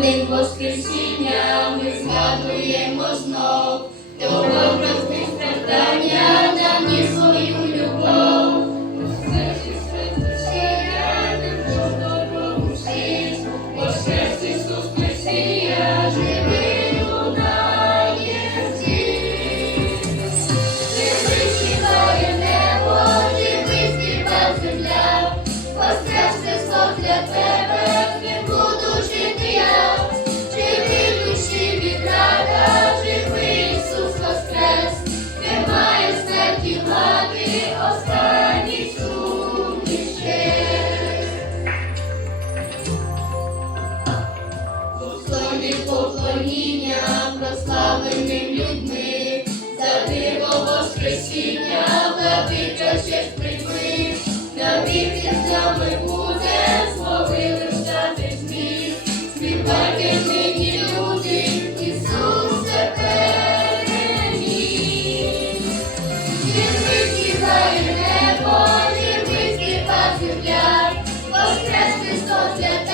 День Воскресіння ми згадуємо знов. Тобі поклоніння прославленим людьми, за диво воскресіння, владика ще прийми, на віки з нами буде, зловили стати зміг, співайте мені, люди, Ісус тепер мені. Він сідає небо, він співа земля, воскрес Христос для тебе.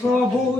Слава Богу,